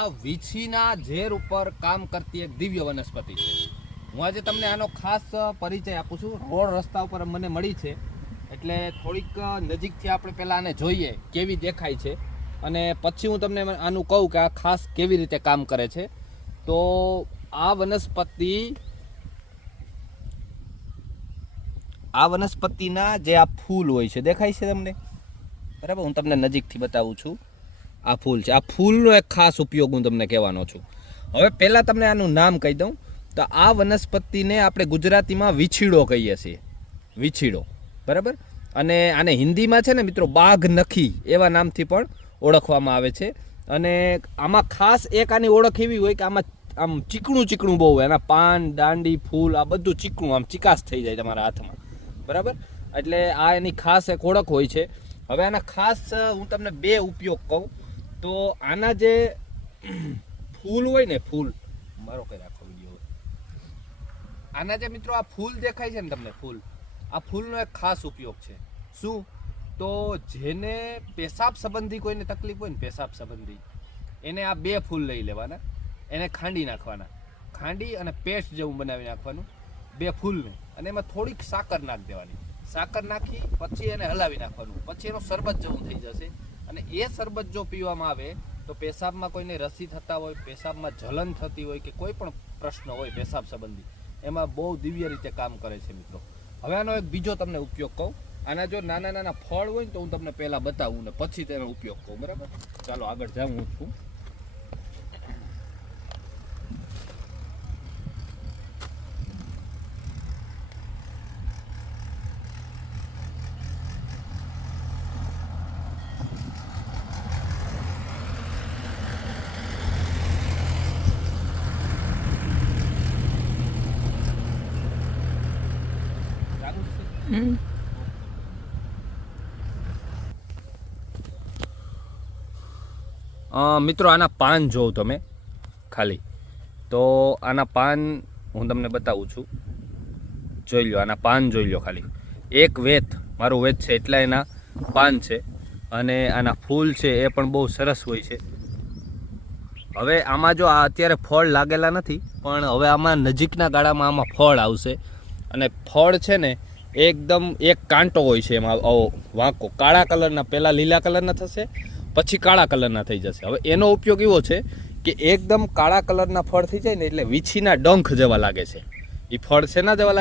આ વીછીના ઝેર ઉપર કામ કરતી એક દિવ્ય વનસ્પતિ છે. હું આજે તમને આનો ખાસ પરિચય આપું છું. રોડ રસ્તા ઉપર મને મળી છે એટલે થોડીક નજીકથી આપણે પહેલાં આને જોઈએ કેવી દેખાય છે અને પછી હું તમને આનું કહું કે આ ખાસ કેવી રીતે કામ કરે છે. તો આ વનસ્પતિના જે આ ફૂલ હોય છે દેખાય છે તમને, બરાબર? હું તમને નજીકથી બતાવું છું. આ ફૂલ છે. આ ફૂલનો એક ખાસ ઉપયોગ હું તમને કહેવાનો છું. હવે પહેલાં તમને આનું નામ કહી દઉં તો આ વનસ્પતિને આપણે ગુજરાતીમાં વીછીડો કહીએ છીએ. વીછીડો, બરાબર? અને આને હિન્દીમાં છે ને મિત્રો બાઘ નખી એવા નામથી પણ ઓળખવામાં આવે છે. અને આમાં ખાસ એક આની ઓળખ એવી હોય કે આમાં આમ ચીકણું ચીકણું બહુ હોય. એના પાન, દાંડી, ફૂલ આ બધું ચીકણું, આમ ચિકાસ થઈ જાય તમારા હાથમાં, બરાબર? એટલે આ એની ખાસ એક ઓળખ હોય છે. હવે આના ખાસ હું તમને બે ઉપયોગ કહું તો આના જે ફૂલ હોય ને, ફૂલ મારો કઈ રાખો વિડીયો, આના જે મિત્રો આ ફૂલ દેખાય છે ને તમને, ફૂલ, આ ફૂલનો એક ખાસ ઉપયોગ છે. શું? તો જેને પેશાબ સંબંધી કોઈને તકલીફ હોય ને, પેશાબ સંબંધી, એને આ બે ફૂલ લઈ લેવાના, એને ખાંડી નાખવાના, ખાંડી અને પેસ્ટ જેવું બનાવી નાખવાનું બે ફૂલને, અને એમાં થોડીક સાકર નાખી દેવાની. સાકર નાખી પછી એને હલાવી નાખવાનું, પછી એનો શરબત જેવું થઈ જશે. અને એ શરબત જો પીવામાં આવે તો પેશાબમાં કોઈને રસી થતા હોય, પેશાબમાં જલન થતી હોય કે કોઈ પણ પ્રશ્ન હોય પેશાબ સંબંધી, એમાં બહુ દિવ્ય રીતે કામ કરે છે મિત્રો. હવે આનો એક બીજો તમને ઉપયોગ કહું. આના જો નાના નાના ફળ હોય ને તો હું તમને પહેલાં બતાવું ને પછી તેનો ઉપયોગ કહું, બરાબર? ચાલો આગળ જાઉં હું છું. મિત્રો આના પાન જોઉં તમે ખાલી, તો આના પાન હું તમને બતાવું છું. જોઈ લો, આના પાન જોઈ લો ખાલી. એક વેત, મારું વેત છે એટલા એના પાન છે. અને આના ફૂલ છે એ પણ બહુ સરસ હોય છે. હવે આમાં જો આ અત્યારે ફળ લાગેલા નથી, પણ હવે આમાં નજીકના ગાળામાં આમાં ફળ આવશે. અને ફળ છે ને એકદમ એક કાંટો હોય છે એમાં વાંકો, કાળા કલરના, પહેલાં લીલા કલરના થશે પછી કાળા કલરના થઈ જશે. હવે એનો ઉપયોગ એવો છે કે એકદમ કાળા કલરના ફળ થઈ જાય ને એટલે વીછીના ડંખ જેવા લાગે છે. એ ફળ શેના જેવા લાગે?